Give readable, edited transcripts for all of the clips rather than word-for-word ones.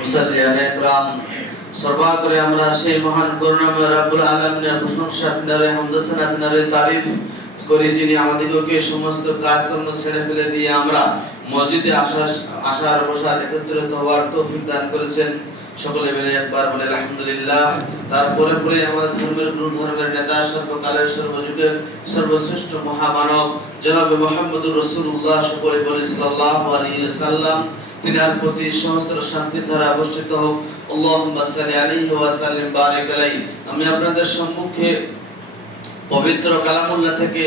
মুসাল্লিয়ান ইকরাম, সর্বাগ্রে আমরা সেই মহান করুণাময় রব্বুল আলামিনের প্রশংসা নারে হামদ সানাত নারে তারিফ করি, যিনি আমাদেরকে সমস্ত কাজকর্ম ছেড়ে ফেলে দিয়ে আমরা মসজিদে আসার বসার একত্রিত হওয়ার তৌফিক দান করেছেন। সকলে মিলে একবার বলে আলহামদুলিল্লাহ। তারপরে পরে আমাদের ধর্মের গুরু, ধর্মের নেতা, সর্বকালের সর্বযুগের সর্বশ্রেষ্ঠ মহামানব জনাবে মুহাম্মদুর রাসূলুল্লাহ সকলে বলে সাল্লাল্লাহু আলাইহি ওয়াসাল্লাম, তিনার প্রতি সমস্ত শান্তির ধারা বর্ষিত হোক। আল্লাহুম্মা সাল্লি আলাইহি ওয়া সাল্লিম বারিক আলাইহি। আমি আপনাদের সম্মুখে পবিত্র কালামুল্লাহ থেকে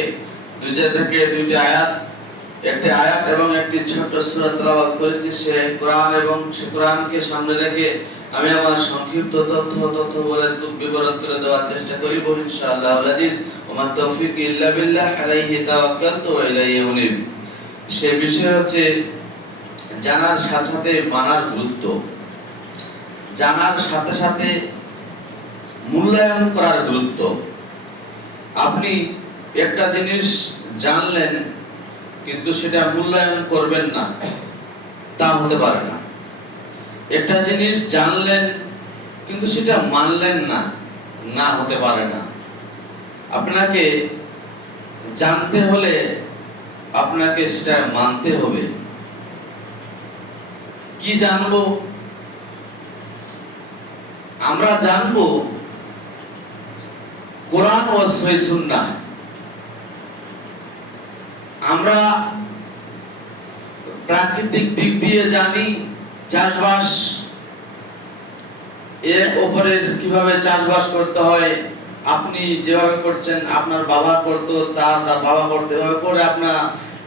দুইটি আয়াত, একটি আয়াত এবং একটি ছোট্ট সূরা তেলাওয়াত করেছি। সে কোরআন এবং সে কোরআনকে সামনে রেখে আমি আমার সংক্ষিপ্ত তথ্য বলে বিবরণ তুলে দেওয়ার চেষ্টা করিব ইনশাআল্লাহ আজিজ। ওমা তৌফিক ইল্লা বিল্লাহ, আলাইহি তাওয়াক্কালতু ওয়া ইলাইহি উনীব। সে বিষয় হচ্ছে জানার সাথে সাথে মানার গুরুত্ব, জানার সাথে সাথে মূল্যায়ন করার গুরুত্ব। আপনি একটা জিনিস জানলেন কিন্তু সেটা মূল্যায়ন করবেন না, তা হতে পারে না। একটা জিনিস জানলেন কিন্তু সেটা মানলেন না, না হতে পারে না। আপনাকে জানতে হলে আপনাকে সেটা মানতে হবে। কি জানবো? আমরা জানবো কোরআন ও সহিহ সুন্নাহ। আমরা প্রাকৃতিক দিক দিয়ে জানি চাষবাস, এর উপরে কিভাবে চাষবাস করতে হয়। আপনি যেভাবে করছেন, আপনার বাবা করতো, তার বাবা করতে, এভাবে করে আপনার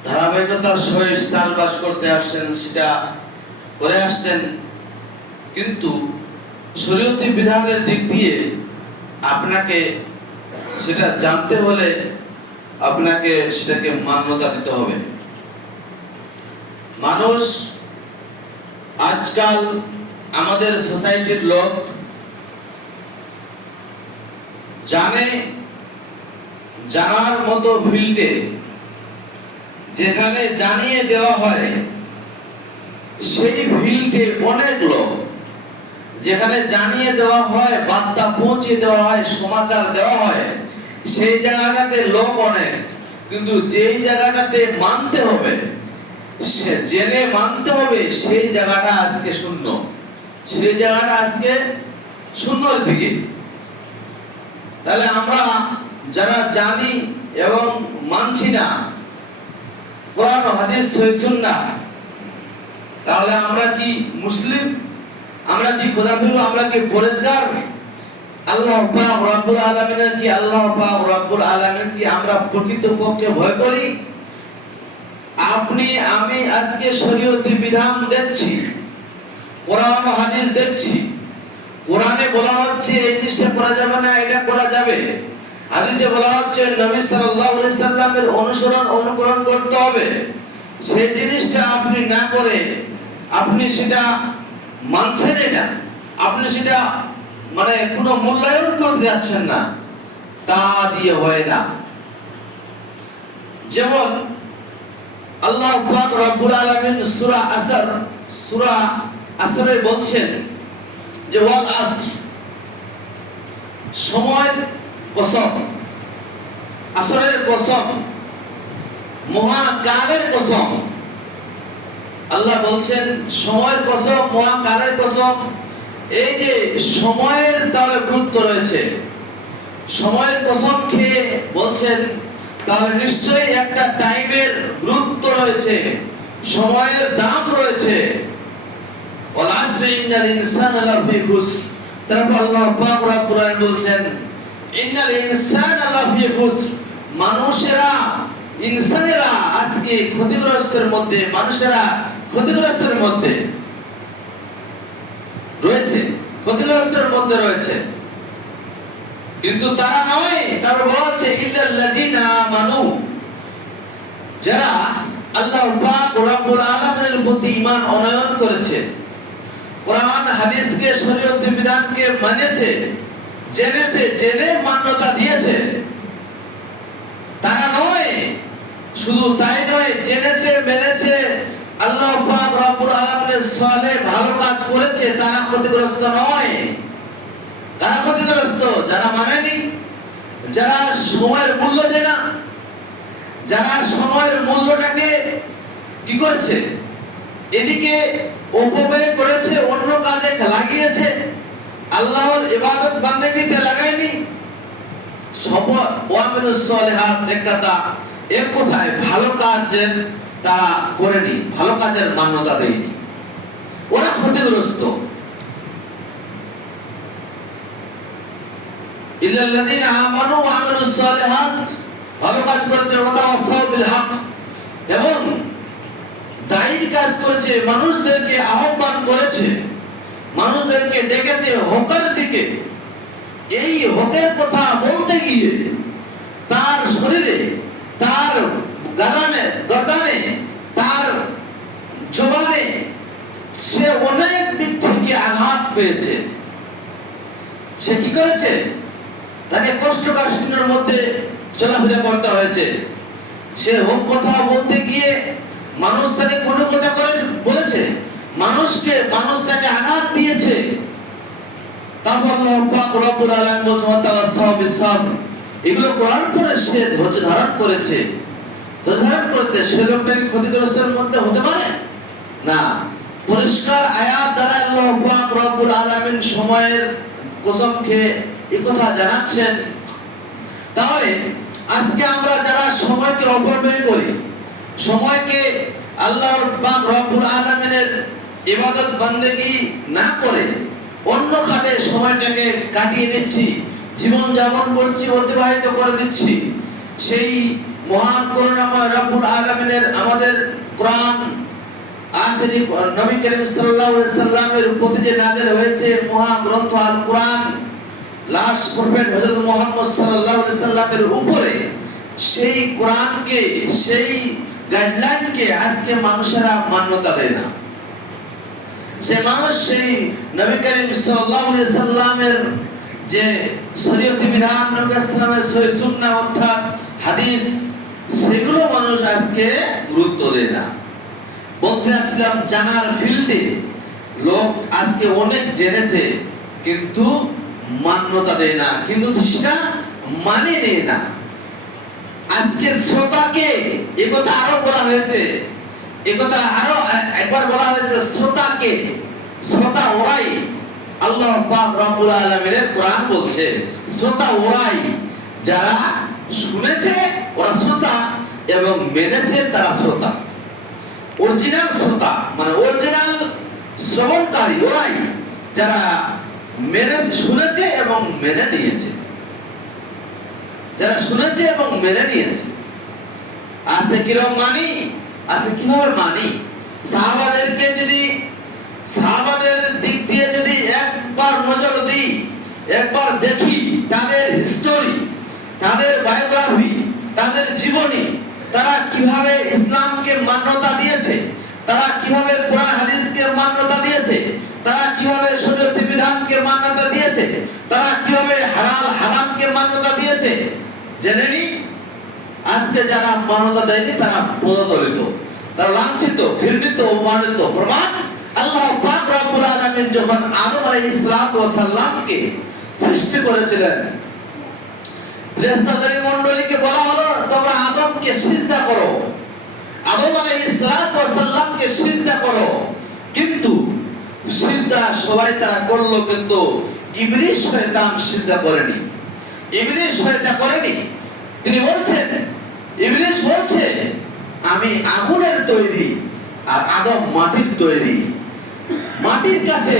ধারাবাহিকতার সহিত চাষবাস করতে আসছেন, সেটা করে আসছেন। কিন্তু শরীয়তি বিধানের দিক দিয়ে আপনাকে সেটা জানতে হলে আপনাকে সেটাকে মান্যতা দিতে হবে। মানুষ আজকাল আমাদের সোসাইটির লোক জানার মতো ফিল্ডে যেখানে জানিয়ে দেওয়া হয় সেই ফিল্ডে অনেক লোক, যেখানে জানিয়ে দেওয়া হয়, বার্তা পৌঁছে দেওয়া হয়, সমাচার দেওয়া হয়, সেই জায়গাটাতে লোক অনেক, কিন্তু যেই জায়গাটাতে মানতে হবে, সে জেনে মানতে হবে, সেই জায়গাটা আজকে শূন্য। সেই জায়গাটা আজকে শূন্যর দিকে। তাহলে আমরা যারা জানি এবং মানছি না কোরআন হাদিস সহিহ সুন্নাহ, তাহলে আমরা কি মুসলিম? আমরা কি খোদাফির? আমরা কি পরেজগার? আল্লাহ পাক রব্বুল আলামিনের কি আমরা প্রকৃতপক্ষে ভয় করি? আপনি আমি আজকে শরীয়তি বিধান দেখছি, কোরআন ও হাদিস দেখছি। কোরআনে বলা হচ্ছে এই জিনিসটা করা যাবে না, এটা করা যাবে। হাদিসে বলা হচ্ছে নবী সাল্লাল্লাহু আলাইহি সাল্লামের অনুকরণ করতে হবে। সেই জিনিসটা আপনি না করে আপনি সেটা মানছেন না, আপনি সেটা কোনো মূল্যায়ন করতে যাচ্ছেন না, তা দিয়ে হয় না। যেমন আল্লাহ পাক রব্বুল আলামিন সূরা আসরে বলছেন যে ওয়াল আসর, সময়ের কসম, আসরের কসম, মহাকালের কসম। আল্লাহ বলছেন সময়ের কসম, মহাকালের কসম। এই যে সময়ের তাহলে গুরুত্ব রয়েছে, সময়ের কসম খেয়ে বলছেন, তাহলে নিশ্চয়ই একটা টাইমের গুরুত্ব রয়েছে, সময়ের দাম রয়েছে। ওয়াল আসরি ইন্নাল ইনসানা লাফি খুসর। তারপর আল্লাহ পাক রব্বুল আলামিন বলছেন ইন্নাল ইনসানা লাফি খুসর, ইনসানেরা আজকে ক্ষতিগ্রস্তের মধ্যে, মানুষেরা ক্ষতিগ্রস্তের মধ্যে রয়েছে। কিন্তু তারা নয়, তারা বলছে ইল্লাল্লাযিনা আমানু, যারা আল্লাহ পাক রব্বুল আলামিনের প্রতি ঈমান আনয়ন করেছে, কোরআন হাদিসকে, শরীয়তি বিধানকে মেনেছে, জেনে মান্যতা দিয়েছে। তারা নয়, শুধু তাই নয়, জেনেছে, মেনেছে, আল্লাহ পাক রব্বুল আলামিনের সালে ভালো কাজ করেছে তারা ক্ষতিগ্রস্ত নয়। তারা ক্ষতিগ্রস্ত যারা মানেনি, যারা সময়ের মূল্য দেয় না, যারা সময়ের মূল্যটাকে কি করেছে, এদিকে অপব্যয় করেছে, অন্য কাজে লাগিয়েছে, আল্লাহর ইবাদত বান্দেগিতে লাগায়নি। সব ওয়ামিলুস সালিহাত এক কথায় ভালো কাজ তারা করেনি, ভালো কাজের মান্যতা দেয়নি, ওরা ক্ষতিগ্রস্ত। ইল্লাল্লাযীনা আমানু ওয়া আমিলুস সালিহাত, ভালো কাজ করেছে, ওয়াতাওয়াসাউ বিল হক, এবং দায়ির কাজ করেছে, মানুষদেরকে আহ্বান করেছে, মানুষদেরকে ডেকেছে হকের দিকে। এই হকের কথা বলতে গিয়ে তার শরীরে, তার গর্দানে, তার জবানে সে অনেক দিক থেকে আঘাত পেয়েছে। সে কি করেছে? তাকে কষ্ট কাঠিন্যের মধ্যে চলাফেরা করতে হয়েছে। সে হক কথা বলতে গিয়ে মানুষ তাকে কোনো কথা বলেছে, মানুষ তাকে আঘাত দিয়েছে। তারপর আল্লাহ পাক রব্বুল আলামিন বলেছেন ওয়াতাওয়াসাউ বিস-সাবর, এগুলো করার পরে সে ধৈর্য ধারণ করেছে। ধৈর্য ধারণ করতে সে লোকটা কি ক্ষতিগ্রস্তের মধ্যে হতে পারে না। পরিষ্কার আয়াত দ্বারা আল্লাহ পাক রব্বুল আলামিন সময়ের কসম খেয়ে এই কথা জানাচ্ছেন। তাহলে আজকে আমরা যারা সময়কে অপব্যয় করি, সময়কে আল্লাহর পাক রব্বুল আলামিনের ইবাদত বান্দেগি না করে অন্য খাতে সময়টাকে কাটিয়ে দিচ্ছি, জীবন যাপন করছি, অতিবাহিত করে দিচ্ছি, সেই মহান করুণাময় রব্বুল আলামিনের আমাদের কোরআন আখেরি নবী করিম সাল্লাল্লাহু আলাইহি সাল্লামের প্রতি যে নাযিল হয়েছে মহান গ্রন্থ আল কোরআন, লাস্ট প্রফেট হযরত মুহাম্মদ সাল্লাল্লাহু আলাইহি সাল্লামের উপরে, সেই কোরআনকে, সেই গাইডলাইনকে আজকে মানুষেরা মান্যতা দেয় না। সে মানুষ সেই নবী করিম সাল্লাল্লাহু আলাইহি সাল্লামের যে শরীয়তি বিধান, নবী সাল্লামের সহিহ সুন্নাহ অর্থাৎ হাদিস, সেগুলো মানুষ আজকে গুরুত্ব দেয় না। বলতে যাচ্ছিলাম জানার ফিল্ডে লোক আজকে অনেক জেনেছে কিন্তু মান্যতা দেয় না, কিন্তু সেটা মানে নেয় না। আজকে শ্রোতাকে একথা আরো বলা হয়েছে, একথা আরো একবার বলা হয়েছে, শ্রোতাকে, শ্রোতা ওরাই, আল্লাহ পাক রব্বুল আলামিনের কোরআন বলছে শ্রোতা ওরাই যারা শুনেছে, ওরা শ্রোতা, এবং মেনেছে তারা শ্রোতা। অরিজিনাল শ্রোতা মানে অরিজিনাল শ্রবণকারী ওরাই যারা মেনেছে, শুনেছে এবং মেনে নিয়েছে, যারা শুনেছে এবং মেনে নিয়েছে। আছে কিরকম মানি, আছে কিভাবে মানি? সাহাবাদেরকে যদি, সাহাবাদের দিক দিয়ে যদি একবার নজর দিই, একবার দেখি তাদের হিস্টোরি, তাদের বায়োগ্রাফি, তাদের জীবনী, তারা কিভাবে ইসলামকে মান্যতা দিয়েছে, তারা কিভাবে কোরআন হাদিসকে মান্যতা দিয়েছে, তারা কিভাবে শরীয়তি বিধানকে মান্যতা দিয়েছে, তারা কিভাবে হালাল হারামকে মান্যতা দিয়েছে, জেনে নি। আজকে যারা মান্যতা দেয়নি তারা পদদলিত, তারা লাঞ্ছিত, ঘৃণিত, অপমানিত। প্রমাণ আল্লাহ পাক রব্বুল আলামিন যখন আদম আলাইহিস সালামকে সৃষ্টি করেছিলেন, ফেরেশতাদের মণ্ডলীকে বলা হলো তোমরা আদমকে সিজদা করো, আদম আলাইহিস সালামকে সিজদা করো। কিন্তু সিজদা সবাই তারা করলো, কিন্তু ইবলিস শয়তান সিজদা করেনি। ইবলিস শয়তান করেনি। তিনি বলছেন, ইবলিস বলছে আমি আগুনের তৈরি আর আদম মাটির তৈরি, মাটির কাছে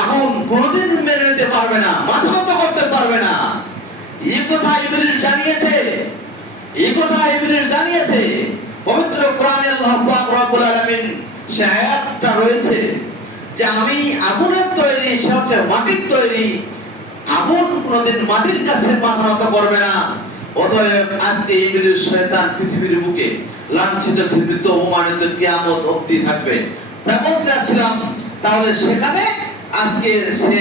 আগুন কোনদিন মেনে নিতে পারবে না, মাথা নত করতে পারবে না। এই কথা ইবলিস জানিয়েছে, এই কথা ইবলিস জানিয়েছে। পবিত্র কোরআনে আল্লাহ পাক রব্বুল আলামিন সে আয়াতটা রয়েছে যে আমি আগুনের তৈরি, সে হচ্ছে মাটির তৈরি, আগুন কোনদিন মাটির কাছে মাথা নত করবে না। অতএব আজকে ইবলিস শয়তান পৃথিবীর বুকে লাঞ্ছিত, ঘৃণিত, অপমানিত কিয়ামত অবধি থাকবে। তাই বলতে যাচ্ছিলাম, তাহলে সেখানে আজকে সে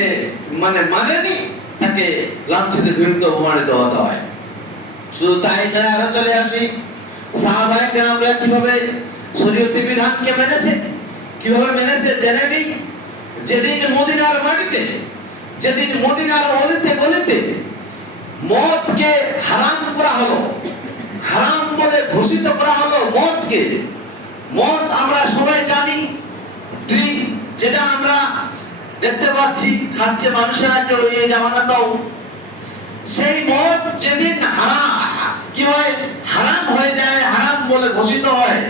মানেনি, তাকে লাঞ্ছিত, ঘৃণিত, অপমানিত হতে হয়। শুধু তাই নয়, আরো চলে আসি সাহাবায়ে কেরামরা কিভাবে শরীয়তি বিধানকে মেনেছে। কিভাবে মেনেছে জেনে নিই। যেদিন মদিনার মাটিতে, যেদিন মদিনার অলিতে গলিতে মদকে হারাম করা হলো, হারাম বলে ঘোষিত করা হলো মদকে। মদ আমরা সবাই জানি, ড্রিঙ্ক, যেটা আমরা দেখতে পাচ্ছি খাচ্ছে মানুষেরা কেউ এই জামানাতেও। সেই মদ যেদিন কি হয়, হারাম হয়ে যায়, হারাম বলে ঘোষিত হয়,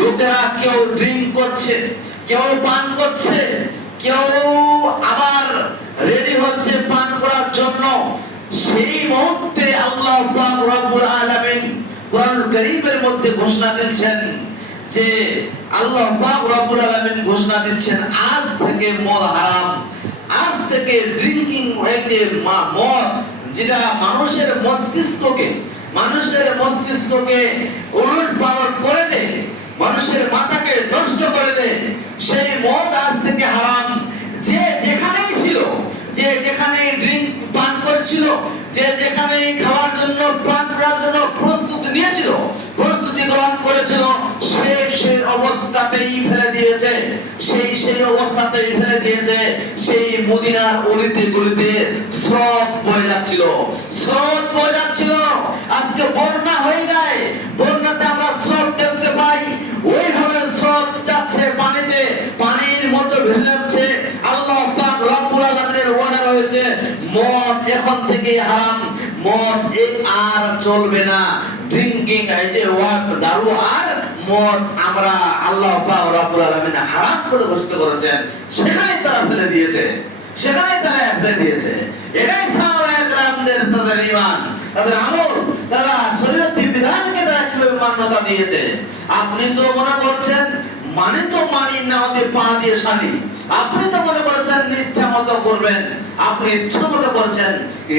লোকেরা কেউ ড্রিঙ্ক করছে, কেউ পান করছে, কেউ আবার রেডি হচ্ছে পান করার জন্য। সেই মুহূর্তে আল্লাহ পাক রব্বুল আলামিন কোরআনুল কারীমের মধ্যে ঘোষণা দিচ্ছেন যে, আল্লাহ পাক রব্বুল আলামিন ঘোষণা দিচ্ছেন আজ থেকে মদ হারাম। আজ থেকে ড্রিঙ্কিং, এই যে মদ, যেটা মানুষের মস্তিষ্ককে উলট পালট করে দেয়, মানুষের মাথাকে নষ্ট করে দেয়, সেই মদ আজ থেকে হারাম। যে যেখানেই ছিল, যে যেখানেই ড্রিঙ্ক পান করেছিল, যে যেখানেই খাওয়ার জন্য পান করার জন্য প্রস্তুতি নিয়েছিল, প্রস্তুতি গ্রহণ করেছিল, সেই অবস্থাতেই ফেলে দিয়েছে, সেই অবস্থাতেই ফেলে দিয়েছে। সেই মদিনার অলিতে গলিতে স্রোত বয়ে যাচ্ছিল, স্রোত বয়ে যাচ্ছিল। আজকে বন্যা হয়ে যায়, বন্যাতে আমরা স্রোত দেখতে পাই, ওইভাবে স্রোত যাচ্ছে পানিতে, পানির মধ্যে ভেসে যাচ্ছে। আল্লাহ পাক রব্বুল আলামিনের ওয়াদা রয়েছে মদ এখন থেকে হারাম, মদ আর চলবে না। ড্রিঙ্কিং, এই যে দারু আর মদ আমরা আল্লাহ পাক রব্বুল আলামিন হারাম করে ঘোষিত করেছেন। সেখানেই তারা ফেলে দিয়েছে, সেখানেই তারা ফেলে দিয়েছে। এটাই সাহাবায়ে কেরামদের তাদের ঈমান, তাদের আমল, তারা শরীয়তি বিধানকে তারা কিভাবে মান্যতা দিয়েছে। আপনি তো মনে করছেন মানে তো মানি না হতে পা দিয়ে শানি, আপনি তো মনে করেছেন ইচ্ছা মতো করবেন, আপনি ইচ্ছা মতো করেছেন।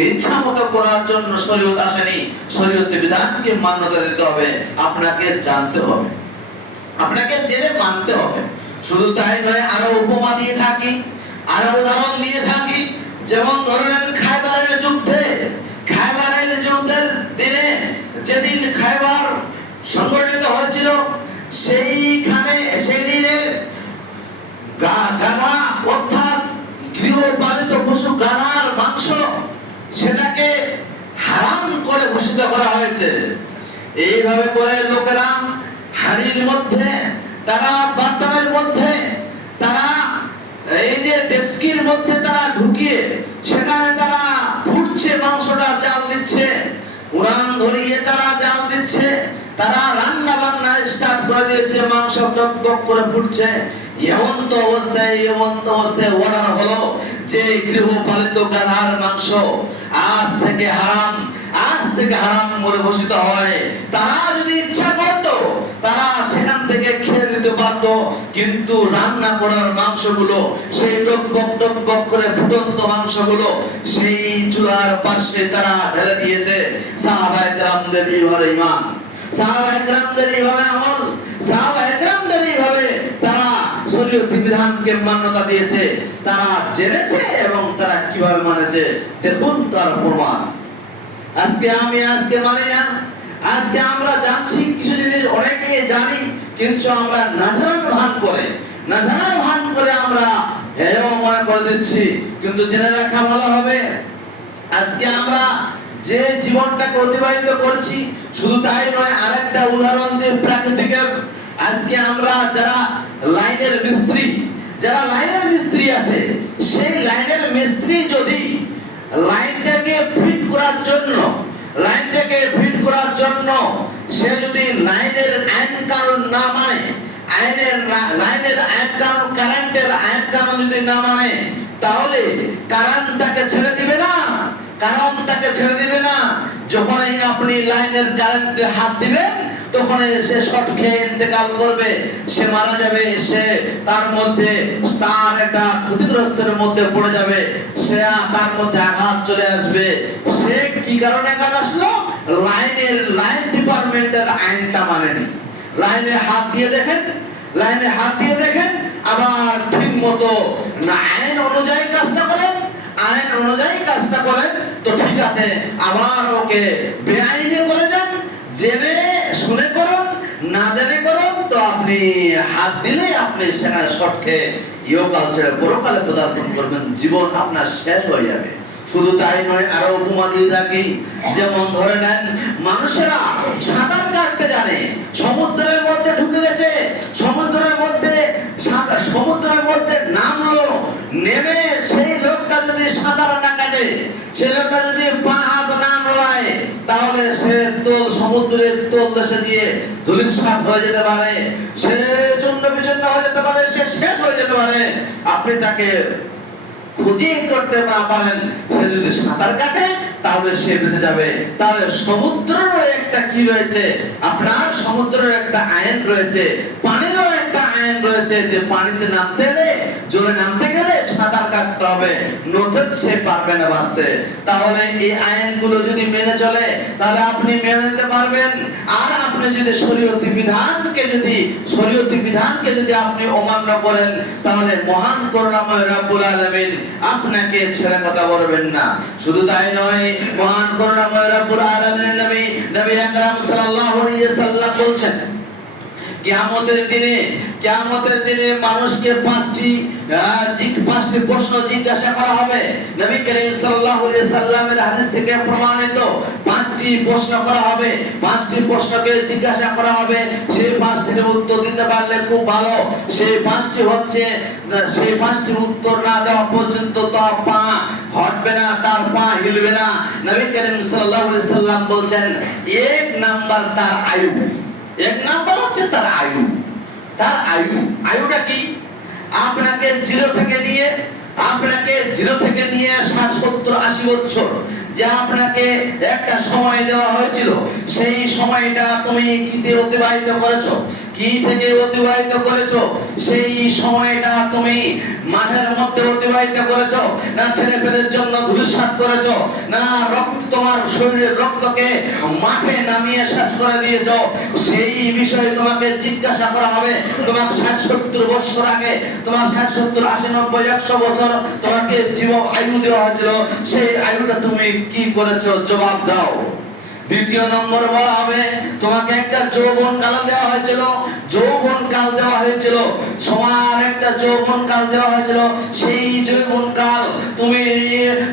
ইচ্ছা মতো করার জন্য শরীয়ত আসেনি, শরীয়তি বিধানকে মান্যতা দিতে হবে, আপনাকে জানতে হবে, আপনাকে জেনে মানতে হবে। শুধু তাই নয়, আরো উপমা দিয়ে থাকি, আরো উদাহরণ দিয়ে থাকি। যেমন ধরেন খায়বারের যুদ্ধের দিনে, যেদিন খায়বার সংগঠিত হয়েছিল, সেইখানে সেদিনে গাধা অর্থাৎ গৃহপালিত পশু গাধার মাংস, সেটাকে হারাম করে ঘোষিত করা হয়েছে। এইভাবে করে লোকেরা হাড়ির মধ্যে, তারা বার্তানের মধ্যে, তারা এই যে ডেস্কির মধ্যে তারা ঢুকিয়ে সেখানে তারা ফুটছে, মাংসটা জাল দিচ্ছে, উড়ান ধরিয়ে তারা জাল দিচ্ছে, তারা রান্না বান্না স্টার্ট করে দিয়েছে, মাংস টক করে ফুটছে। এমন তো অবস্থায় অর্ডার হলো যে গৃহপালিত গাধার মাংস আজ থেকে হারাম বলে ঘোষিত হয়। তারা যদি ইচ্ছা করতো তারা সেখান থেকে খেয়ে নিতে পারতো, কিন্তু রান্না করার মাংসগুলো, সেই টক করে ফুটন্ত মাংসগুলো সেই চুলার পাশে তারা ঢেলে দিয়েছে। সাহাবায়ে কেরামদের এইভাবে ঈমান, সাহাবায়ে কেরামদের এইভাবে আমল, সাহাবায়ে কেরামদের এইভাবে তারা শরীয়তি বিধানকে মান্যতা দিয়েছে, তারা জেনেছে এবং তারা কিভাবে মানেছে। দেখুন তার প্রমাণ। আজকে মানি না, আজকে আমরা জানছি কিছু জিনিস, অনেকে জানি, কিন্তু আমরা না জানার ভান করে আমরা মনে করে দিচ্ছি। কিন্তু জেনে রাখা ভালো হবে, আজকে আমরা যে জীবনটাকে অতিবাহিত করছি, শুধু তাই নয়, আরেকটা উদাহরণ দিয়ে প্রাকৃতিকের। আজকে আমরা যারা লাইনের মিস্ত্রি আছে, সেই লাইনের মিস্ত্রি যদি লাইনটাকে ফিট করার জন্য সে যদি লাইনের আইন কানুন না মানে, লাইনের আইন কানুন, কারেন্টের আইন কানুন যদি না মানে, তাহলে কারেন্ট তাকে ছেড়ে দিবে না। যখনই আপনি লাইনের কারেন্টে হাত দিবেন, তখন সে শর্ট খেয়ে ইন্তেকাল করবে, সে মারা যাবে, সে তার মধ্যে তার একটা ক্ষতিগ্রস্তের মধ্যে পড়ে যাবে, সে তার মধ্যে আঘাত চলে আসবে। সে কি কারণে আঘাত আসলো? লাইন ডিপার্টমেন্টের আইনটা মানেনি। লাইনে হাত দিয়ে দেখেন, আবার ঠিক মতো না আইন অনুযায়ী কাজটা করেন, তো ঠিক আছে। আবার ওকে বেআইনি করে যান, জেনে শুনে করুন, না জেনে করুন, তো আপনি হাত দিলে আপনি সেখানে শর্ট খেয়ে ইহকাল ছেড়ে পরকালে পদার্পণ করবেন, জীবন আপনার শেষ হয়ে যাবে। শুধু তাই নয়, আরো উপমা দিয়ে থাকি। যেমন ধরে নেন, মানুষেরা সাঁতার কাটতে জানে, সমুদ্রের মধ্যে ঢুকে গেছে, সমুদ্রের মধ্যে নামলো, নেমে সেই লোকটা যদি সাঁতার না কাটে, সেই লোকটা যদি পা হাত না নড়ায়, তাহলে সে সমুদ্রের তল দেশে দিয়ে ধূলিসাৎ হয়ে যেতে পারে, সে চূর্ণ বিচূর্ণ হয়ে যেতে পারে, সে শেষ হয়ে যেতে পারে। আপনি তাকে খুঁজে করতে না পারেন, সে যদি সাঁতার কাটে তাহলে সে বেঁচে যাবে। তাহলে সমুদ্রেরও একটা কি রয়েছে, আপনার সমুদ্রের একটা আইন রয়েছে, পানিরও একটা আইন রয়েছে, যে পানিতে নামতে গেলে, জলে নামতে গেলে সাঁতার কাটতে হবে, নচেত সে পারবে না বাঁচতে। তাহলে এই আইনগুলো যদি মেনে চলে, তাহলে আপনি মেনে নিতে পারবেন। আর আপনি যদি শরীয়তি বিধানকে যদি আপনি অমান্য করেন, তাহলে মহান করুণাময় রব্বুল আলামিন আপনাকে ছেড়ে কথা বলবেন না। শুধু তাই নয়, মহান করুণাময় রব্বুল আলামিনের নবী আকরাম সাল্লাল্লাহু আলাইহি সাল্লাম বলছেন, কিয়ামতের দিনে মানুষকে পাঁচটি প্রশ্ন জিজ্ঞাসা করা হবে। নবী করিম সাল্লাল্লাহু আলাইহি সাল্লামের হাদিস থেকে প্রমাণিত, পাঁচটি প্রশ্ন করা হবে, পাঁচটি প্রশ্নকে জিজ্ঞাসা করা হবে। সেই পাঁচটির উত্তর দিতে পারলে খুব ভালো। সেই পাঁচটি উত্তর না দেওয়া পর্যন্ত তার পা হটবে না, তার পা হিলবে না। নবী করিম সাল্লাল্লাহু আলাইহি সাল্লাম বলছেন, এক নাম্বার তার আয়ু, এক নাম্বার হচ্ছে তার আয়ু। তার আয়ুটা কি? আপনাকে জিরো থেকে নিয়ে 60-70-80 বছর যে আপনাকে একটা সময় দেওয়া হয়েছিল, সেই সময়টা তুমি কিতে অতিবাহিত করেছো, কি থেকে অতিবাহিত করেছো? সেই সময়টা তুমি মাঠের মধ্যে অতিবাহিত করেছো, না ছেলেপেলের জন্য ধূলিসাৎ করেছো, না তোমার শরীরের রক্তকে মাঠে নামিয়ে শেষ করে দিয়েছো? সেই বিষয়ে তোমাকে জিজ্ঞাসা করা হবে। তোমার 60-70 বছর আগে, তোমার 60-70-80-90-100 বছর তোমাকে জীবন আয়ু দেওয়া হয়েছিল, সেই আয়ুটা তুমি কি করেছো? জবাব দাও। দ্বিতীয় নম্বর বলা হবে, তোমাকে একটা যৌবন কাল দেওয়া হয়েছিল, সবার একটা যৌবন কাল দেওয়া হয়েছিল। সেই যৌবন কাল তুমি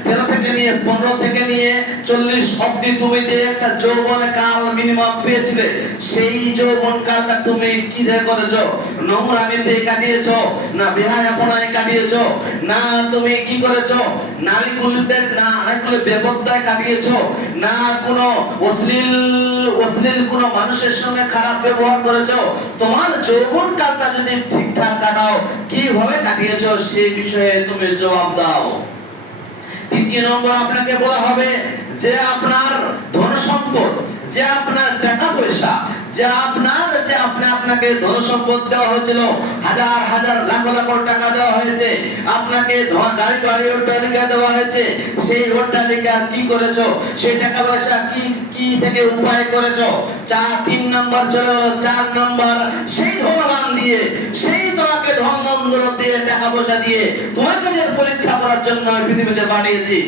13 থেকে নিয়ে 15 থেকে নিয়ে 40 অবধি তুমি যে একটা যৌবন কাল মিনিমাম পেয়েছিলে, সেই যৌবন কালটা তুমি কি দিয়ে করেছো? নোংরামিতে কাটিয়েছো, না বেহায়াপনায় কাটিয়েছো, না তুমি কি করেছো? নারীকুলদের বেপরদায় কাটিয়েছো, না কোনো অশ্লীল কোন মানুষের সঙ্গে খারাপ ব্যবহার করেছো? তোমার যৌবন কালটা যদি ঠিকঠাক কাটাও, কিভাবে কাটিয়েছো সেই বিষয়ে তুমি জবাব দাও। তৃতীয় নম্বর আপনাকে বলা হবে যে আপনার ধন সম্পদ, যে আপনার টাকা পয়সা, আপনাকে ধন সম্পদ দেওয়া হয়েছিল, হাজার লাখ টাকা দেওয়া হয়েছে, আপনাকে গাড়ি অট্টালিকা দেওয়া হয়েছে, সেই অট্টালিকা কি করেছো? সেই টাকা পয়সা কি থেকে উপায় করেছো? 3 নম্বর চলো, 4 নম্বর সেই ধনবান দিয়ে, সেই তোমাকে ধন দিয়ে, টাকা পয়সা দিয়ে তোমাকে যে পরীক্ষা করার জন্য পৃথিবীতে পাঠিয়েছি,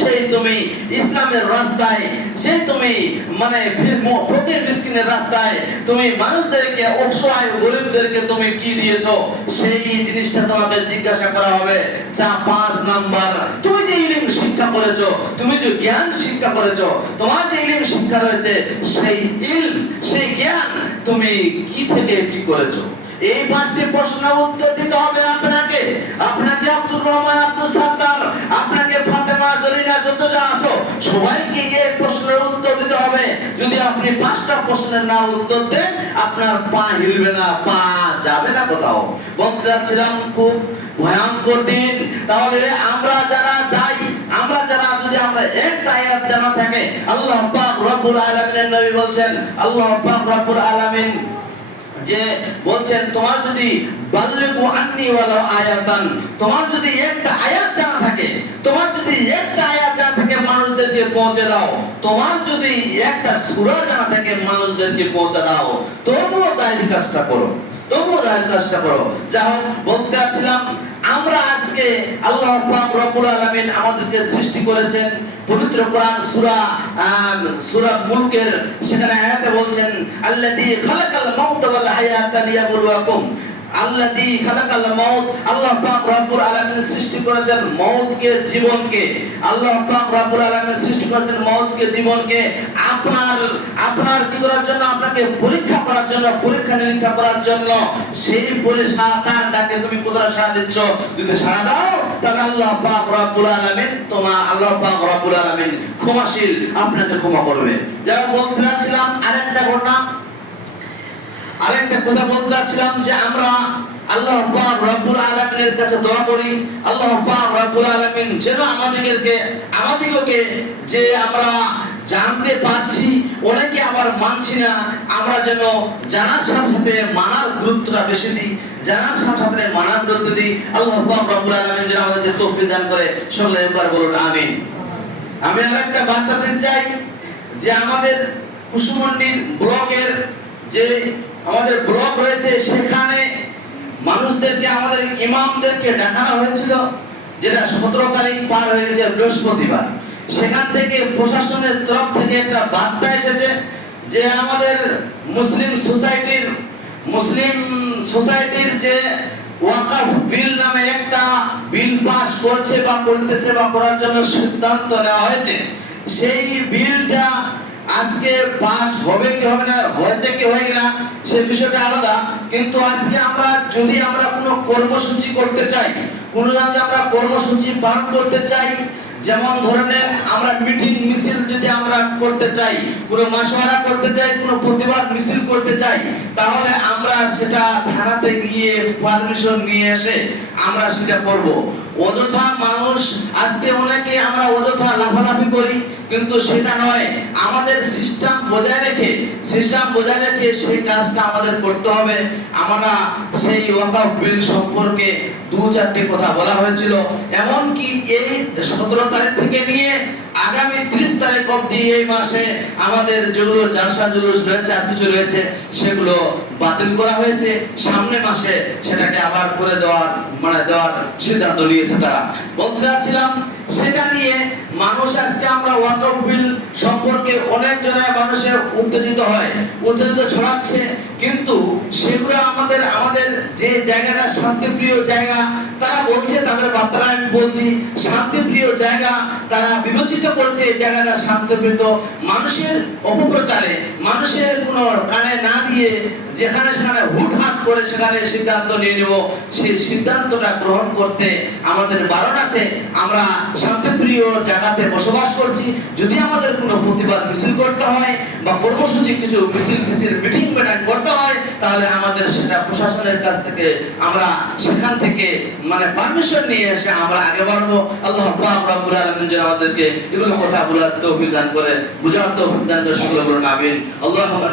সেই তুমি ইসলামের রাস্তায়, সেই তুমি ফকির মিসকিনের রাস্তায় তুমি মানুষদেরকে, অসহায় গরিবদেরকে তুমি কি দিয়েছো? সেই জিনিসটা তোমাকে জিজ্ঞাসা করা হবে। 5 নাম্বার, তুমি যে ইলম শিক্ষা করেছো, তুমি যে জ্ঞান শিক্ষা করেছো, তোমার যে ইলম শিক্ষা রয়েছে, সেই ইলম, সেই জ্ঞান তুমি কি থেকে কি করেছো? এই 5টি প্রশ্নের উত্তর দিতে হবে আপনাকে। আব্দুর রহমান, আব্দুল সাত্তার, আপনাকে ফাতেমা, জরিনা, যত যা আছো, সবাইকে এই প্রশ্নের উত্তর দিতে হবে। যদি আপনি 5টা প্রশ্নের না উত্তর দেন, আপনার পা হিলবে না, পা যাবে না কোথাও। বলতে যাচ্ছিলাম খুব ভয়ঙ্কর দিন। তাহলে আমরা যারা দায়ী, যদি আমরা একটা আয়াত জানা থাকে, আল্লাহ পাক রব্বুল আলামিনের নবী বলছেন, আল্লাহ পাক রব্বুল আলামিন যে বলছেন, তোমার যদি বাল্লিগু আন্নি ওয়ালাউ আয়াতান, তোমার যদি একটা আয়াত জানা থাকে, মানুষদেরকে পৌঁছে দাও। তোমার যদি একটা সূরা জানা থাকে, মানুষদেরকে পৌঁছে দাও। তবুও দায়ের কাজটা করো। যা বলতে চাচ্ছিলাম, আমরা আজকে আজকে আল্লাহ পাক রব্বুল আলামিন আমাদেরকে সৃষ্টি করেছেন। পবিত্র কোরআন সূরা মুলকের সেখানে আয়াতে বলছেন আল্লাযী খালাকাল মাউতা ওয়াল হায়াতা লিয়াবলুয়াকুম। আল্লাযী খালাকাল মাউত, আল্লাহ পাক রব্বুল আলামিন সৃষ্টি করেছেন মওতকে, জীবনকে। আল্লাহ পাক রব্বুল আলামিন সৃষ্টি করেছেন মওতকে, জীবনকে আপনার কি করার জন্য? আপনাকে পরীক্ষা করার জন্য, পরীক্ষা নিরীক্ষা করার জন্য। সেই পরীক্ষা তার ডাকে তুমি কোথায় সাড়া দিচ্ছ? যদি সাড়া দাও তাহলে আল্লাহ পাক রব্বুল আলামিন আল্লাহ পাক রব্বুল আলামিন ক্ষমাশীল, আপনাকে ক্ষমা করবে। যেমন বলতে যাচ্ছিলাম আরেকটা কথা বলতে যাচ্ছিলাম যে আমরা আল্লাহ পাক রব্বুল আলামিনের কাছে দোয়া করি, আল্লাহ পাক রব্বুল আলামিন যেন আমাদেরকে যে আমরা জানতে পারছি, অনেকে আবার মানছি না, আমরা যেন জানার সাথে সাথে মানার গুরুত্বটা বেশি দিই, জানার সাথে সাথে মানার গুরুত্ব দিই। আল্লাহ পাক রব্বুল আলামিন যেন আমাদেরকে তৌফিক দান করে। সকলে একবার বলুন আমিন। আমি আরেকটা বার্তা দিতে চাই যে আমাদের কুসুমন্ডির ব্লকের যে আমাদের ব্লক রয়েছে, সেখানে মানুষদেরকে, আমাদের ইমামদেরকে দেখানো হয়েছিল, যেটা 17 তারিখ পার হয়ে গেছে বৃহস্পতিবার। সেখান থেকে প্রশাসনের তরফ থেকে একটা বার্তা এসেছে যে আমাদের মুসলিম সোসাইটির যে ওয়াকফ বিল নামে একটা বিল পাস করছে বা করতেছে বা করার জন্য সিদ্ধান্ত নেওয়া হয়েছে। সেই বিলটা আজকে পাস হবে কি হবে না, হয়েছে কি হয় না, সে বিষয়টা আলাদা। কিন্তু আজকে যদি আমরা কোনো কর্মসূচি করতে চাই, আমরা কর্মসূচি পালন করতে চাই, যেমন ধরেন আমরা মিটিং মিছিল যদি আমরা করতে চাই, কোনো মাসওয়ারা করতে চাই, কোনো প্রতিবাদ মিছিল করতে চাই, তাহলে আমরা সেটা থানাতে গিয়ে পারমিশন নিয়ে এসে আমরা সেটা করব। অযথা মানুষ আজকে অনেকে আমরা অযথা লাফালাফি করি, কিন্তু সেটা নয়। আমাদের সিস্টেম বজায় রেখে সেই কাজটা আমাদের করতে হবে। আমরা সেই ওয়াকফ বিল সম্পর্কে 2-4টি কথা বলা হয়েছিল। এমনকি এই 17 তারিখ থেকে নিয়ে আগামী 30 তারিখ অবধি এই মাসে আমাদের যেগুলো জালসা জুলুস রয়েছে আর কিছু রয়েছে, সেগুলো বাতিল করা হয়েছে। সামনের মাসে সেটাকে আবার করে দেওয়ার সিদ্ধান্ত নিয়েছে তারা। বলতে যাচ্ছিলাম সেটা নিয়ে মানুষ আজকে আমরা ওয়াকফ বিল সম্পর্কে অনেক মানুষের উত্তেজিত ছড়াচ্ছে, কিন্তু সেগুলো আমাদের যে জায়গাটা শান্তিপ্রিয় জায়গা, তারা বলছে, তাদের বার্তাটা আমি বলছি, শান্তিপ্রিয় জায়গা তারা বিবেচিত করছে এই জায়গাটা শান্তিপ্রিয়। মানুষের অপপ্রচারে, মানুষের কোনো কানে না দিয়ে যেখানে সেখানে হুটহাট করে সেখানে সিদ্ধান্ত নিয়ে নেব, সেই সিদ্ধান্তটা গ্রহণ করতে আমাদের বারণ আছে। আমরা শান্তিপ্রিয় জায়গাতে বসবাস করছি। যদি আমাদের কোনো প্রতিবাদ মিছিল করতে হয় বা কর্মসূচি কিছু মিটিং করতে হয়, তাহলে আমাদের সেটা প্রশাসনের কাছ থেকে আমরা সেখান থেকে পারমিশন নিয়ে এসে আমরা আগে বাড়বো। আল্লাহ পাক রব্বুল আলামিন যেন আমাদেরকে এগুলো কথা বলার তৌফিক দান করে, বুঝার তৌফিক দান করে। সকলে বলুন আমিন। আল্লাহু আকবার।